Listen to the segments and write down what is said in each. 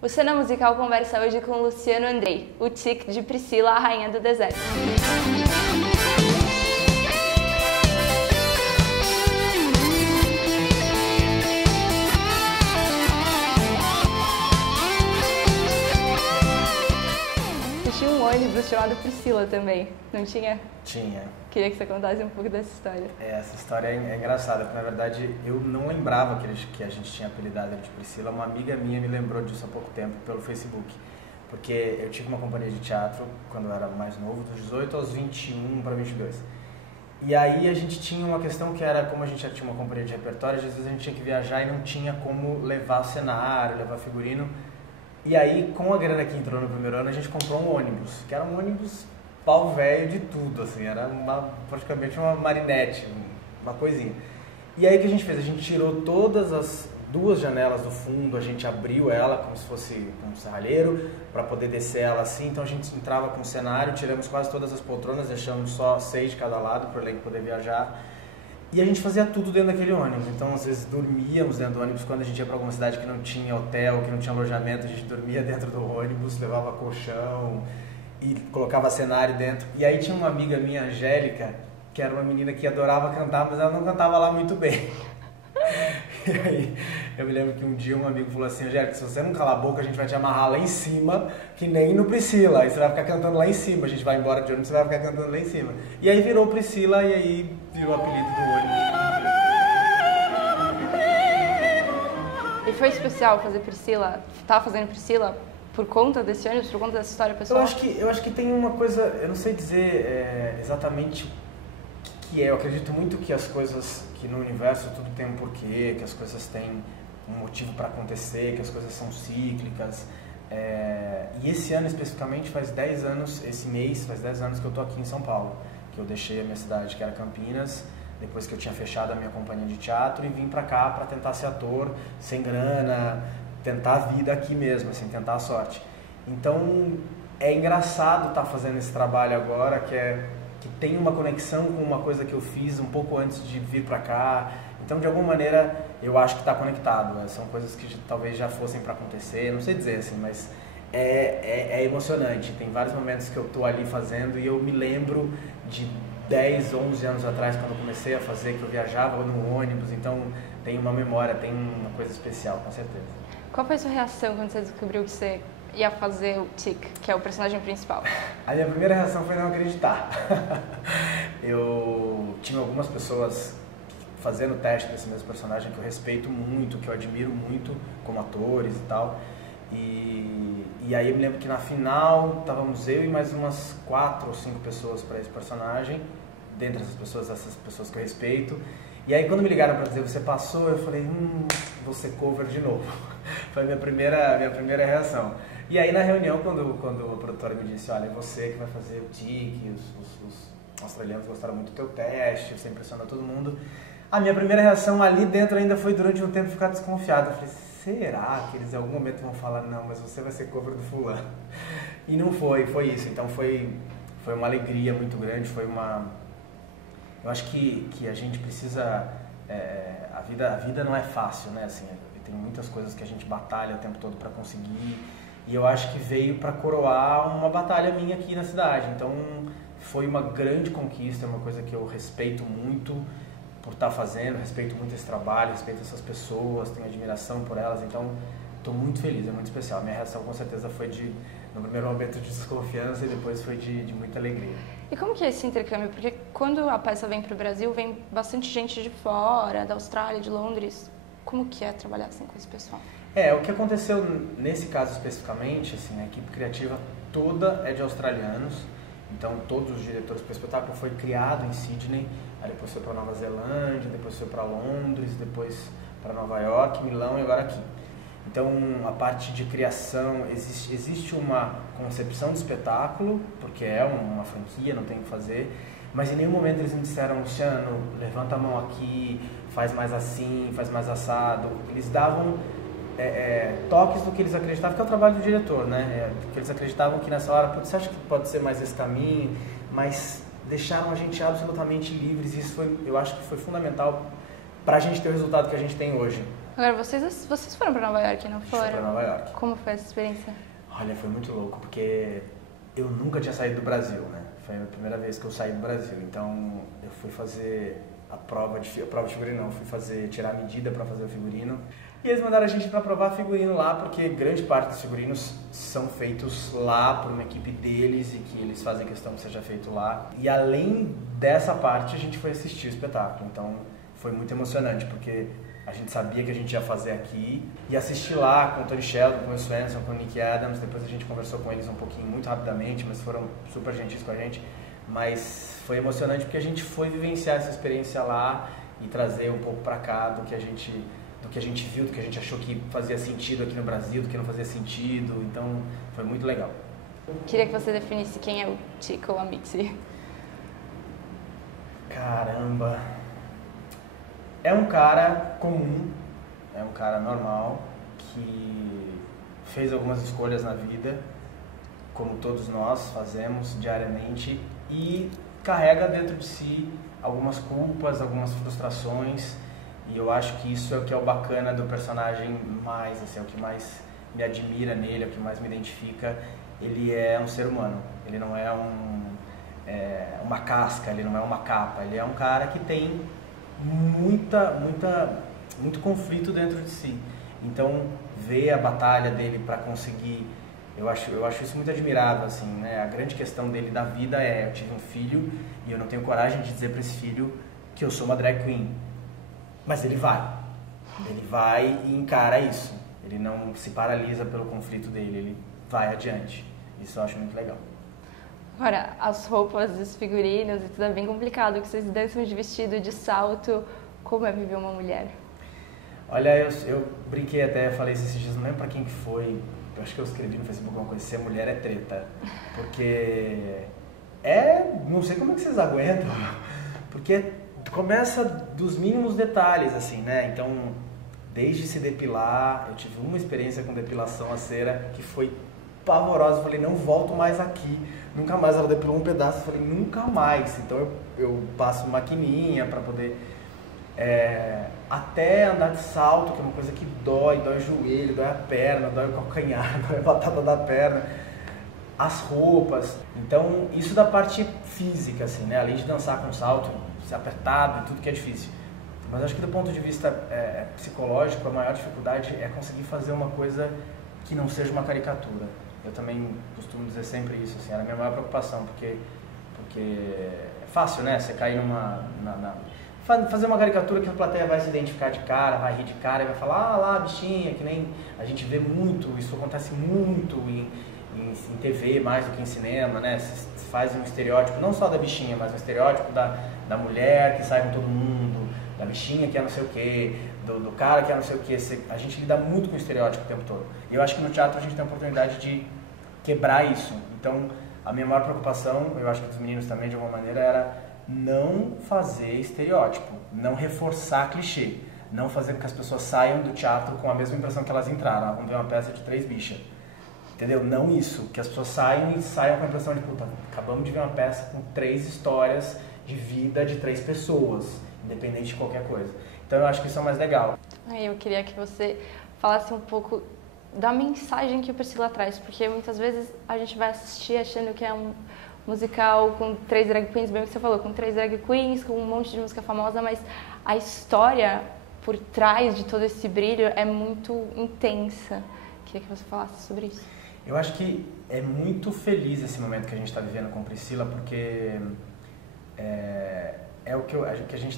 O Cena Musical conversa hoje com Luciano Andrei, o tic de Priscila, a rainha do deserto. Você tinha um ônibus chamado Priscila também, não tinha? Tinha. Queria que você contasse um pouco dessa história. Essa história é engraçada, porque na verdade eu não lembrava que a gente tinha apelidado ele de Priscila. Uma amiga minha me lembrou disso há pouco tempo pelo Facebook. Porque eu tive uma companhia de teatro quando eu era mais novo, dos 18 aos 21 para 22. E aí a gente tinha uma questão que era, como a gente já tinha uma companhia de repertório, às vezes a gente tinha que viajar e não tinha como levar cenário, levar figurino. E aí, com a grana que entrou no primeiro ano, a gente comprou um ônibus, que era um ônibus pau velho de tudo, assim, era praticamente uma marinete, uma coisinha. E aí o que a gente fez? A gente tirou todas as duas janelas do fundo, a gente abriu ela como se fosse um serralheiro, para poder descer ela assim, então a gente entrava com o cenário, tiramos quase todas as poltronas, deixamos só 6 de cada lado para o elenco poder viajar. E a gente fazia tudo dentro daquele ônibus, então às vezes dormíamos dentro do ônibus, quando a gente ia para alguma cidade que não tinha hotel, que não tinha alojamento, a gente dormia dentro do ônibus, levava colchão e colocava cenário dentro. E aí tinha uma amiga minha, Angélica, que era uma menina que adorava cantar, mas ela não cantava lá muito bem. E aí eu me lembro que um dia um amigo falou assim: Angélica, se você não calar a boca, a gente vai te amarrar lá em cima, que nem no Priscila, aí você vai ficar cantando lá em cima, a gente vai embora de ônibus, você vai ficar cantando lá em cima. E aí virou Priscila e aí virou o apelido do ônibus. E foi especial fazer Priscila? Tava fazendo Priscila por conta desse ônibus, por conta dessa história pessoal? Eu acho que tem uma coisa, eu não sei dizer exatamente o que é. Eu acredito muito que as coisas, que no universo tudo tem um porquê, que as coisas têm um motivo para acontecer, que as coisas são cíclicas. E esse ano especificamente faz 10 anos, esse mês faz 10 anos que eu tô aqui em São Paulo, que eu deixei a minha cidade, que era Campinas, depois que eu tinha fechado a minha companhia de teatro e vim para cá para tentar ser ator, sem grana, tentar a vida aqui mesmo, assim, tentar a sorte. Então é engraçado estar fazendo esse trabalho agora, que tem uma conexão com uma coisa que eu fiz um pouco antes de vir para cá. Então, de alguma maneira, eu acho que está conectado. São coisas que talvez já fossem para acontecer, não sei dizer assim, mas é emocionante. Tem vários momentos que eu estou ali fazendo e eu me lembro de 10, 11 anos atrás, quando eu comecei a fazer, que eu viajava no ônibus. Então, tem uma memória, tem uma coisa especial, com certeza. Qual foi a sua reação quando você descobriu que você ia fazer o Tic, que é o personagem principal? A minha primeira reação foi não acreditar. Eu tinha algumas pessoas fazendo teste desse mesmo personagem que eu respeito muito, que eu admiro muito como atores e tal. E aí eu me lembro que na final estávamos eu e mais umas 4 ou 5 pessoas para esse personagem, dentre essas pessoas que eu respeito. E aí quando me ligaram para dizer você passou, eu falei, vou ser cover de novo. Foi a minha primeira reação. E aí na reunião, quando a produtora me disse, olha, é você que vai fazer o TIC, os australianos gostaram muito do teu teste, você impressionou todo mundo. A minha primeira reação ali dentro ainda foi durante um tempo ficar desconfiado. Eu falei, será que eles em algum momento vão falar, não, mas você vai ser cover do fulano? E não foi isso. Então foi uma alegria muito grande, eu acho que a gente precisa, a vida não é fácil, né? Assim, tem muitas coisas que a gente batalha o tempo todo para conseguir, e eu acho que veio para coroar uma batalha minha aqui na cidade. Então foi uma grande conquista, é uma coisa que eu respeito muito por estar fazendo, respeito muito esse trabalho, respeito essas pessoas, tenho admiração por elas, então estou muito feliz, é muito especial. Minha reação com certeza foi no primeiro momento de desconfiança e depois foi de muita alegria. E como que é esse intercâmbio? Porque quando a peça vem para o Brasil, vem bastante gente de fora, da Austrália, de Londres. Como que é trabalhar assim com esse pessoal? O que aconteceu nesse caso especificamente, assim, a equipe criativa toda é de australianos, então todos os diretores para o espetáculo foi criado em Sydney, aí depois foi para Nova Zelândia, depois foi para Londres, depois para Nova York, Milão e agora aqui. Então a parte de criação, existe uma concepção de espetáculo, porque é uma franquia, não tem o que fazer, mas em nenhum momento eles me disseram, Luciano, levanta a mão aqui, faz mais assim, faz mais assado. Eles davam toques do que eles acreditavam, que é o trabalho do diretor, né? Que eles acreditavam que nessa hora, você acha que pode ser mais esse caminho, mas deixaram a gente absolutamente livres, e isso eu acho que foi fundamental para a gente ter o resultado que a gente tem hoje. Agora, vocês foram para Nova York, não foram? Fui para Nova York. Como foi essa experiência? Olha, foi muito louco, porque eu nunca tinha saído do Brasil, né? Foi a primeira vez que eu saí do Brasil. Então, eu fui fazer a prova de figurino, não. Fui tirar a medida para fazer o figurino. E eles mandaram a gente para provar figurino lá, porque grande parte dos figurinos são feitos lá por uma equipe deles e que eles fazem questão que seja feito lá. E além dessa parte, a gente foi assistir o espetáculo. Então, foi muito emocionante, porque a gente sabia que a gente ia fazer aqui e assistir lá com o Tony Sheldon, com o Swenson, com o Nick Adams. Depois a gente conversou com eles um pouquinho, muito rapidamente, mas foram super gentis com a gente. Mas foi emocionante porque a gente foi vivenciar essa experiência lá e trazer um pouco para cá do que a gente viu, do que a gente achou que fazia sentido aqui no Brasil, do que não fazia sentido. Então foi muito legal. Queria que você definisse quem é o Chico Amitsi. Caramba! É um cara comum, é um cara normal, que fez algumas escolhas na vida, como todos nós fazemos diariamente, e carrega dentro de si algumas culpas, algumas frustrações, e eu acho que isso é o que é o bacana do personagem mais, assim, é o que mais me admira nele, é o que mais me identifica. Ele é um ser humano, ele não é uma casca, ele não é uma capa, ele é um cara que tem muito conflito dentro de si. Então, ver a batalha dele para conseguir, eu acho isso muito admirável, assim, né? A grande questão dele da vida é: eu tive um filho e eu não tenho coragem de dizer para esse filho que eu sou uma drag queen. Mas ele vai e encara isso. Ele não se paralisa pelo conflito dele, ele vai adiante. Isso eu acho muito legal. Agora, as roupas, os figurinos e tudo é bem complicado, que vocês dançam de vestido, de salto. Como é viver uma mulher? Olha, eu brinquei até, falei esses dias, não lembro pra quem que foi, eu acho que eu escrevi no Facebook alguma coisa: ser mulher é treta. Porque não sei como é que vocês aguentam, porque começa dos mínimos detalhes, assim, né? Então, desde se depilar, eu tive uma experiência com depilação a cera que foi pavorosa. Eu falei: não volto mais aqui, nunca mais. Ela depilou um pedaço, eu falei: nunca mais. Então eu passo maquininha para poder até andar de salto, que é uma coisa que dói o joelho, dói a perna, dói o calcanhar, dói a batata da perna, as roupas. Então isso da parte física, assim, né? Além de dançar com salto, ser apertado e tudo que é difícil. Mas acho que do ponto de vista psicológico, a maior dificuldade é conseguir fazer uma coisa que não seja uma caricatura. Eu também costumo dizer sempre isso, assim, era a minha maior preocupação, porque é fácil, né? Você cair fazer uma caricatura que a plateia vai se identificar de cara, vai rir de cara e vai falar: ah lá, bichinha, que nem a gente vê muito, isso acontece muito em TV mais do que em cinema, né? Se faz um estereótipo, não só da bichinha, mas um estereótipo da mulher que sai com todo mundo, da bichinha que é não sei o quê, do cara que é não sei o quê. A gente lida muito com o estereótipo o tempo todo. E eu acho que no teatro a gente tem a oportunidade de quebrar isso. Então, a minha maior preocupação, eu acho que dos meninos também, de alguma maneira, era não fazer estereótipo, não reforçar clichê, não fazer com que as pessoas saiam do teatro com a mesma impressão que elas entraram. Vamos ver uma peça de 3 bichas. Entendeu? Não isso, que as pessoas saiam com a impressão de: puta, acabamos de ver uma peça com 3 histórias de vida de 3 pessoas, independente de qualquer coisa. Então eu acho que isso é o mais legal. Eu queria que você falasse um pouco da mensagem que o Priscila traz, porque muitas vezes a gente vai assistir achando que é um musical com 3 drag queens, bem que você falou, com 3 drag queens, com um monte de música famosa, mas a história por trás de todo esse brilho é muito intensa. Queria que você falasse sobre isso. Eu acho que é muito feliz esse momento que a gente está vivendo com Priscila, porque é o que a gente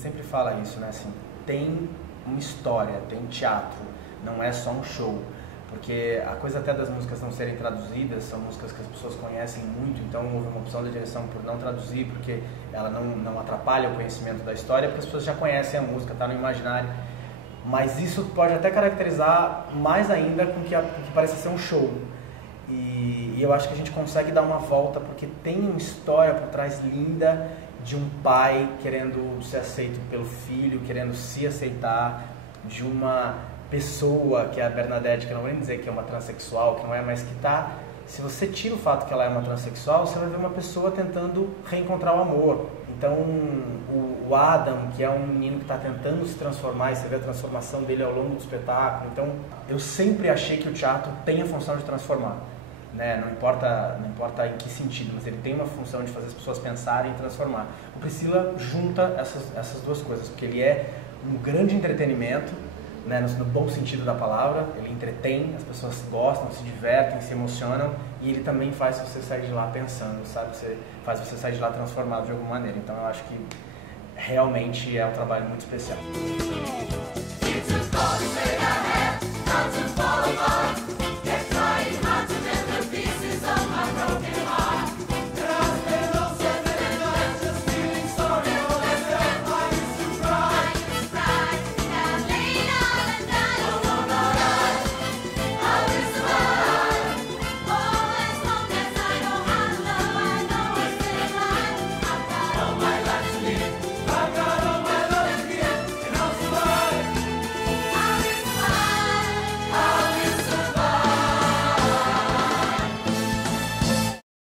sempre fala isso, né? Assim, tem uma história, tem teatro, não é só um show. Porque a coisa até das músicas não serem traduzidas, são músicas que as pessoas conhecem muito, então houve uma opção da direção por não traduzir, porque ela não atrapalha o conhecimento da história, porque as pessoas já conhecem a música, está no imaginário. Mas isso pode até caracterizar mais ainda com que parece ser um show. E eu acho que a gente consegue dar uma volta, porque tem uma história por trás linda de um pai querendo ser aceito pelo filho, querendo se aceitar, de uma pessoa, que é a Bernadette, que eu não vou nem dizer que é uma transexual, que não é, mas que está se você tira o fato que ela é uma transexual, você vai ver uma pessoa tentando reencontrar o amor. Então, o Adam, que é um menino que está tentando se transformar, e você vê a transformação dele ao longo do espetáculo. Então, eu sempre achei que o teatro tem a função de transformar. Né? Não importa em que sentido, mas ele tem uma função de fazer as pessoas pensarem e transformar. O Priscila junta essas duas coisas, porque ele é um grande entretenimento, né, no bom sentido da palavra. Ele entretém, as pessoas gostam, se divertem, se emocionam, e ele também faz você sair de lá pensando, sabe? Faz você sair de lá transformado de alguma maneira. Então eu acho que realmente é um trabalho muito especial.